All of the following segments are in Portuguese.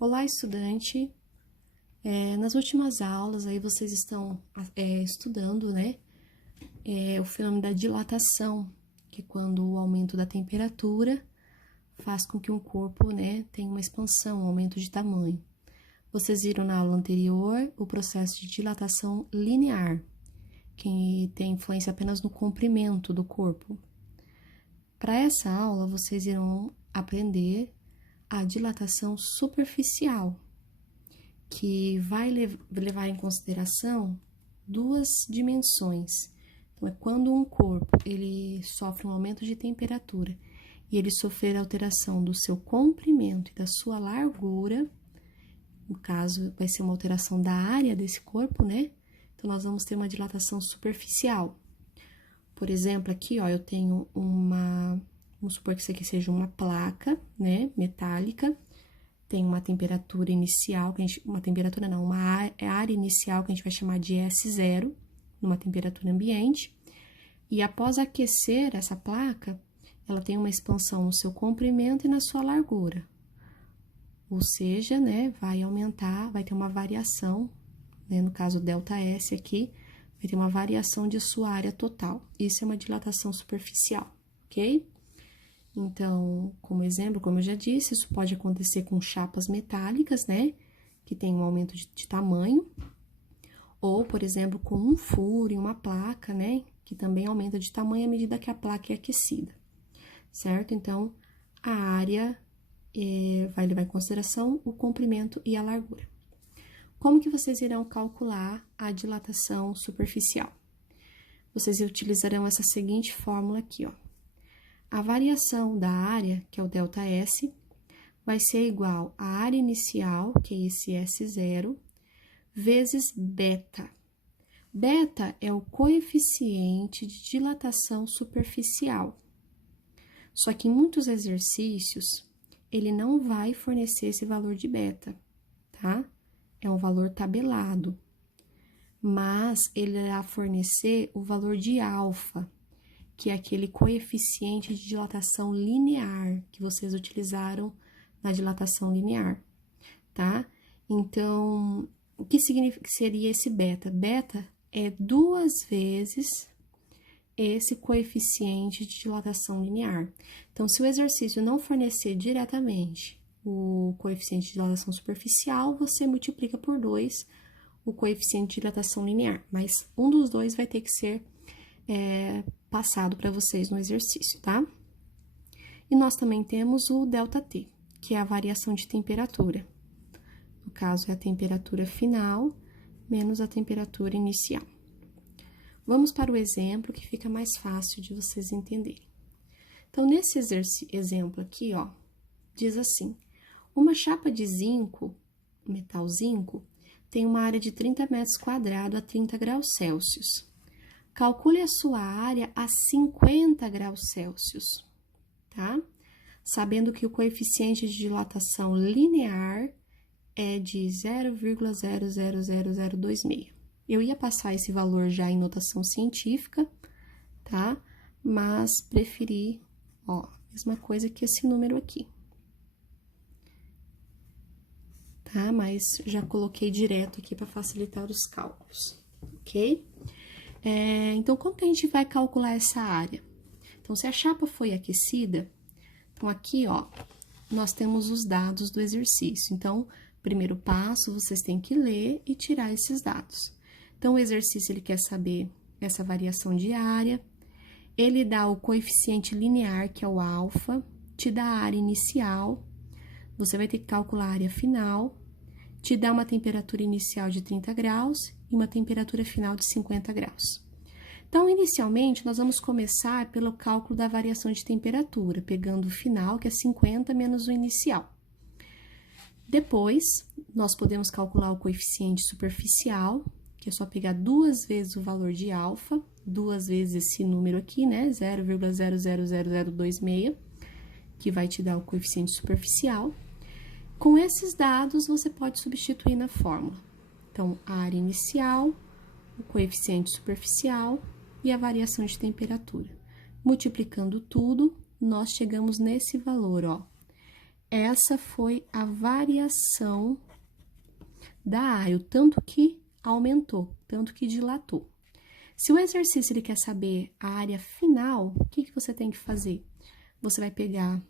Olá, estudante! Nas últimas aulas, aí vocês estão estudando, né, o fenômeno da dilatação, que é quando o aumento da temperatura faz com que um corpo, né, tenha uma expansão, um aumento de tamanho. Vocês viram na aula anterior o processo de dilatação linear, que tem influência apenas no comprimento do corpo. Para essa aula, vocês irão aprender a dilatação superficial, que vai levar em consideração duas dimensões. Então, é quando um corpo ele sofre um aumento de temperatura e ele sofrer alteração do seu comprimento e da sua largura, no caso, vai ser uma alteração da área desse corpo, né? Então, nós vamos ter uma dilatação superficial. Por exemplo, aqui, ó, eu tenho vamos supor que isso aqui seja uma placa, né, metálica, tem uma temperatura inicial, uma área inicial que a gente vai chamar de S0, numa temperatura ambiente, e após aquecer essa placa, ela tem uma expansão no seu comprimento e na sua largura. Ou seja, né, vai aumentar, vai ter uma variação, né, no caso ΔS aqui, vai ter uma variação de sua área total. Isso é uma dilatação superficial, ok? Então, como exemplo, como eu já disse, isso pode acontecer com chapas metálicas, né, que tem um aumento de tamanho, ou, por exemplo, com um furo em uma placa, né, que também aumenta de tamanho à medida que a placa é aquecida, certo? Então, a área vai levar em consideração o comprimento e a largura. Como que vocês irão calcular a dilatação superficial? Vocês utilizarão essa seguinte fórmula aqui, ó. A variação da área, que é o ΔS, vai ser igual à área inicial, que é esse S0, vezes beta. Beta é o coeficiente de dilatação superficial. Só que em muitos exercícios, ele não vai fornecer esse valor de beta, tá? É um valor tabelado. Mas ele irá fornecer o valor de alfa, que é aquele coeficiente de dilatação linear que vocês utilizaram na dilatação linear, tá? Então, o que seria esse beta? Beta é 2 vezes esse coeficiente de dilatação linear. Então, se o exercício não fornecer diretamente o coeficiente de dilatação superficial, você multiplica por 2 o coeficiente de dilatação linear, mas um dos dois vai ter que ser passado para vocês no exercício, tá? E nós também temos o ΔT, que é a variação de temperatura. No caso, é a temperatura final menos a temperatura inicial. Vamos para o exemplo que fica mais fácil de vocês entenderem. Então, nesse exemplo aqui, ó, diz assim: uma chapa de zinco, metal zinco, tem uma área de 30 metros quadrados a 30 graus Celsius. Calcule a sua área a 50 graus Celsius, tá? Sabendo que o coeficiente de dilatação linear é de 0,00026. Eu ia passar esse valor já em notação científica, tá? Mas preferi, ó, mesma coisa que esse número aqui. Tá? Mas já coloquei direto aqui para facilitar os cálculos, ok? Então, como que a gente vai calcular essa área? Então, se a chapa foi aquecida, então aqui, ó, nós temos os dados do exercício. Então, primeiro passo, vocês têm que ler e tirar esses dados. Então, o exercício, ele quer saber essa variação de área, ele dá o coeficiente linear, que é o alfa, te dá a área inicial, você vai ter que calcular a área final, te dá uma temperatura inicial de 30 graus e uma temperatura final de 50 graus. Então, inicialmente, nós vamos começar pelo cálculo da variação de temperatura, pegando o final, que é 50 menos o inicial. Depois, nós podemos calcular o coeficiente superficial, que é só pegar 2 vezes o valor de alfa, 2 vezes esse número aqui, né, 0,00026, que vai te dar o coeficiente superficial. Com esses dados, você pode substituir na fórmula. Então, a área inicial, o coeficiente superficial e a variação de temperatura. Multiplicando tudo, nós chegamos nesse valor, ó, essa foi a variação da área, o tanto que aumentou, tanto que dilatou. Se o exercício ele quer saber a área final, o que você tem que fazer? Você vai pegar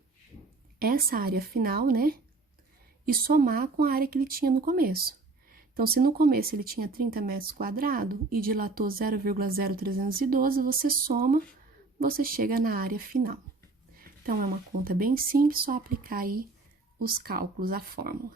essa área final, né? E somar com a área que ele tinha no começo. Então, se no começo ele tinha 30 metros quadrados e dilatou 0,0312, você soma, você chega na área final. Então, é uma conta bem simples, só aplicar aí os cálculos, a fórmula.